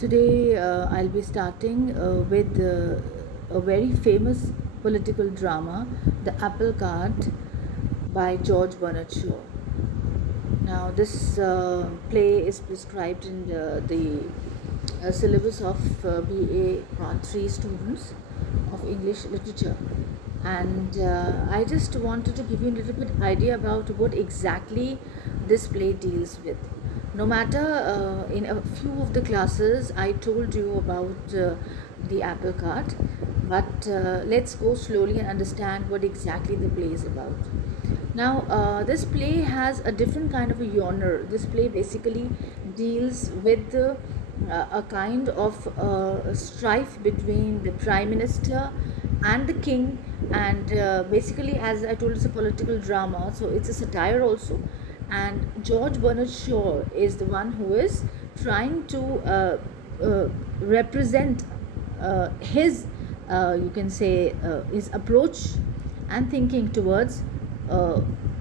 Today, I'll be starting with a very famous political drama, The Apple Cart by George Bernard Shaw. Now, this play is prescribed in the syllabus of BA Part 3 students of English literature. And I just wanted to give you a little bit idea about what exactly this play deals with. No matter in a few of the classes I told you about the apple cart, but let's go slowly and understand what exactly the play is about. Now, this play has a different kind of a genre. This play basically deals with a kind of strife between the prime minister and the king, and basically, as I told, it's a political drama, so it's a satire also. And George Bernard Shaw is the one who is trying to represent his, you can say, his approach and thinking towards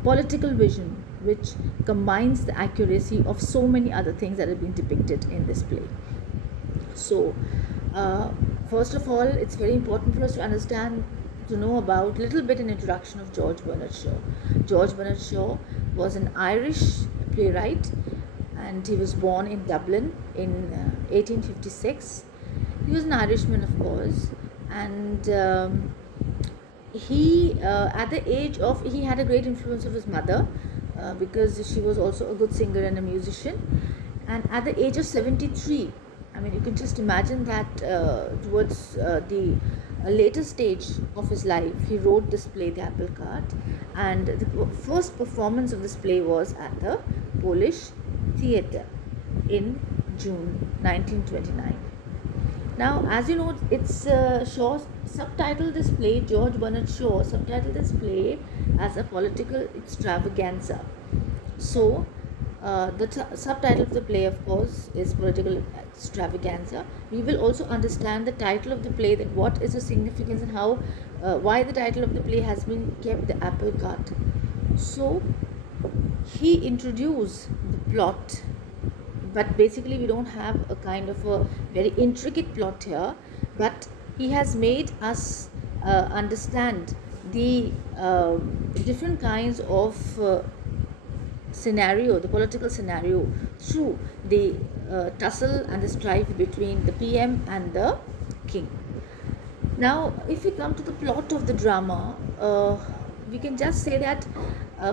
political vision, which combines the accuracy of so many other things that have been depicted in this play. So, first of all, it's very important for us to understand, to know about a little bit an introduction of George Bernard Shaw. George Bernard Shaw was an Irish playwright, and he was born in Dublin in 1856. He was an Irishman, of course, and he at the age of, he had a great influence of his mother because she was also a good singer and a musician. And at the age of 73, I mean, you can just imagine that towards the later stage of his life, he wrote this play, The Apple Cart, and the first performance of this play was at the Polish Theatre in June 1929. Now, as you know, it's Shaw subtitled this play, George Bernard Shaw subtitled this play as a political extravaganza. So, the subtitle of the play, of course, is Political Extravaganza. We will also understand the title of the play, that what is the significance and how, why the title of the play has been kept The Apple Cart. So, he introduced the plot, but basically we don't have a kind of a very intricate plot here, but he has made us understand the different kinds of scenario, the political scenario, through the tussle and the strife between the PM and the king. Now, if we come to the plot of the drama, we can just say that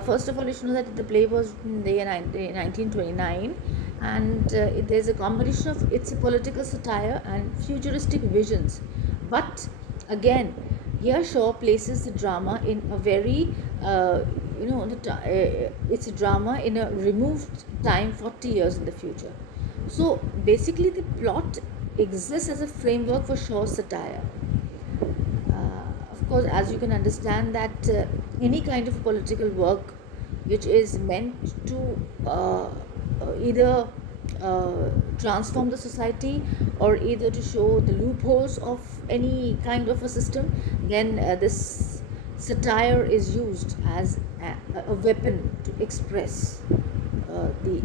first of all, you should know that the play was in the year 1929, and there's a combination of, it's a political satire and futuristic visions. But again, here Shaw places the drama in a very it's a drama in a removed time, 40 years in the future. So basically the plot exists as a framework for Shaw's satire. Of course, as you can understand, that any kind of political work which is meant to either transform the society, or either to show the loopholes of any kind of a system, then this satire is used as a weapon to express the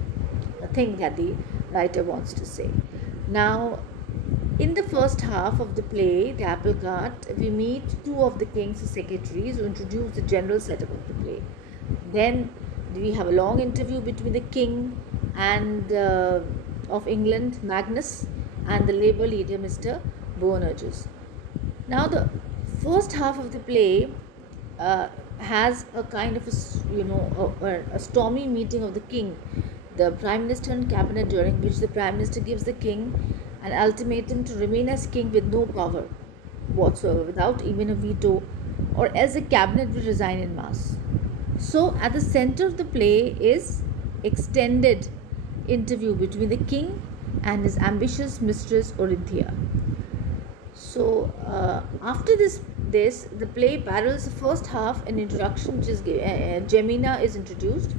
thing that the writer wants to say. Now, in the first half of the play, The Apple Cart, we meet two of the king's secretaries who introduce the general setup of the play. Then we have a long interview between the king and of England, Magnus, and the Labour leader, Mr. Boanerges. Now, the first half of the play has a kind of a stormy meeting of the king, the prime minister and cabinet, during which the prime minister gives the king an ultimatum to remain as king with no power whatsoever, without even a veto, or else the cabinet will resign en masse. So at the center of the play is extended interview between the king and his ambitious mistress Orinthia. So after this the play parallels the first half, an introduction which is Jemina is introduced.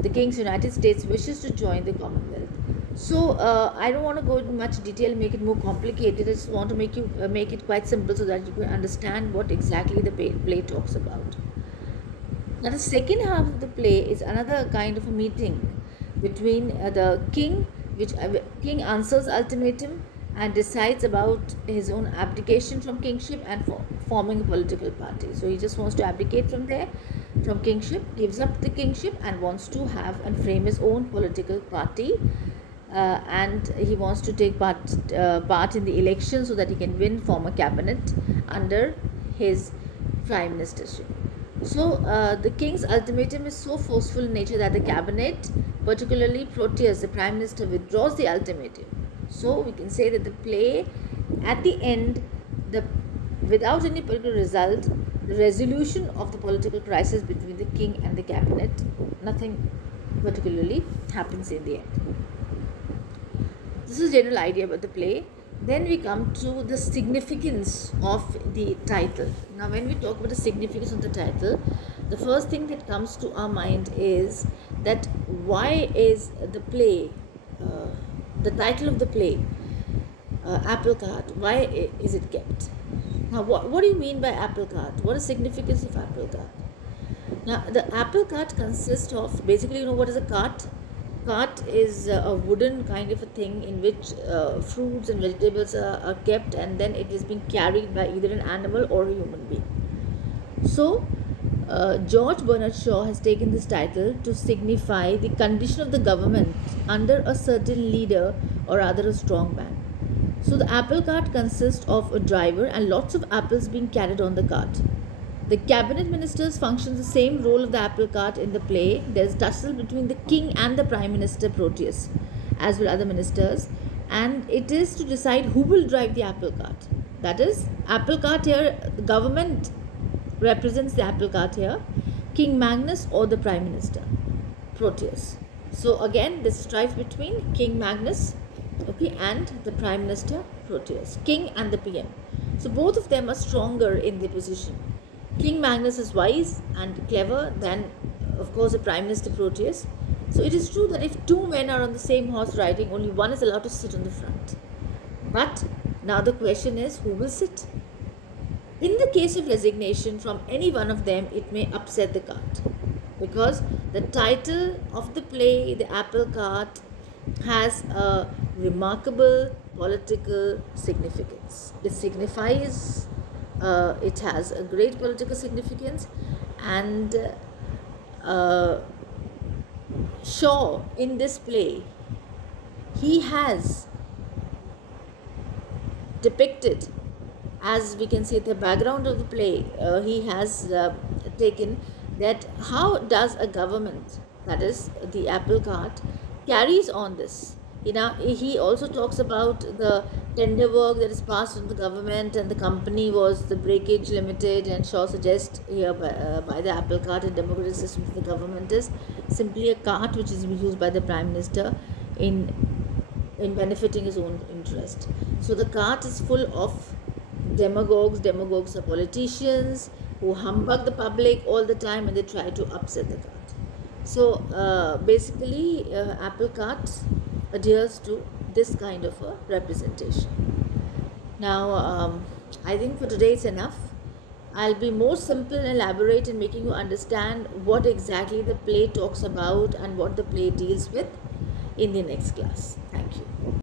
The king's United States wishes to join the Commonwealth. So I don't want to go into much detail, make it more complicated. I just want to make it quite simple so that you can understand what exactly the play talks about. Now, the second half of the play is another kind of a meeting between the king, which king answers ultimatum, and decides about his own abdication from kingship and forming a political party. So he just wants to abdicate from there, from kingship, gives up the kingship, and wants to have and frame his own political party. And he wants to take part in the election so that he can form a cabinet under his prime ministership. So the king's ultimatum is so forceful in nature that the cabinet, particularly Proteus, the prime minister, withdraws the ultimatum. So we can say that the play, at the end, without any political result, the resolution of the political crisis between the king and the cabinet, nothing particularly happens in the end. This is the general idea about the play. Then we come to the significance of the title. Now, when we talk about the significance of the title, the first thing that comes to our mind is that why is the play, the title of the play, Apple Cart, why is it kept? Now, what do you mean by apple cart? What is the significance of apple cart? Now, the apple cart consists of, basically, what is a cart? Cart is a wooden kind of a thing in which fruits and vegetables are kept, and then it is being carried by either an animal or a human being. So, George Bernard Shaw has taken this title to signify the condition of the government under a certain leader, or rather a strong man. So the apple cart consists of a driver and lots of apples being carried on the cart. The cabinet ministers function the same role of the apple cart in the play. There is tussle between the king and the prime minister Proteus, as well other ministers, and it is to decide who will drive the apple cart. That is, apple cart here, the government represents the apple cart here, King Magnus or the prime minister Proteus. So again, this strife between King Magnus, and the prime minister Proteus, king and the PM. So both of them are stronger in their position. King Magnus is wise and clever than, of course, the prime minister Proteus. So it is true that if two men are on the same horse riding, only one is allowed to sit on the front. But now the question is, who will sit? In the case of resignation from any one of them, it may upset the cart, because the title of the play, The Apple Cart, has a remarkable political significance. It signifies, it has a great political significance, and Shaw, in this play, he has depicted, as we can see at the background of the play, he has taken that how does a government, that is the apple cart, carries on this. He also talks about the tender work that is passed on the government, and the company was the Breakage Limited, and Shaw suggests here by the apple cart, a democratic system of the government is simply a cart which is used by the prime minister in benefiting his own interest. So the cart is full of demagogues. Demagogues are politicians who humbug the public all the time, and they try to upset the cart. So basically, apple cart adheres to this kind of a representation. Now, I think for today it's enough. I'll be more simple and elaborate in making you understand what exactly the play talks about and what the play deals with in the next class. Thank you.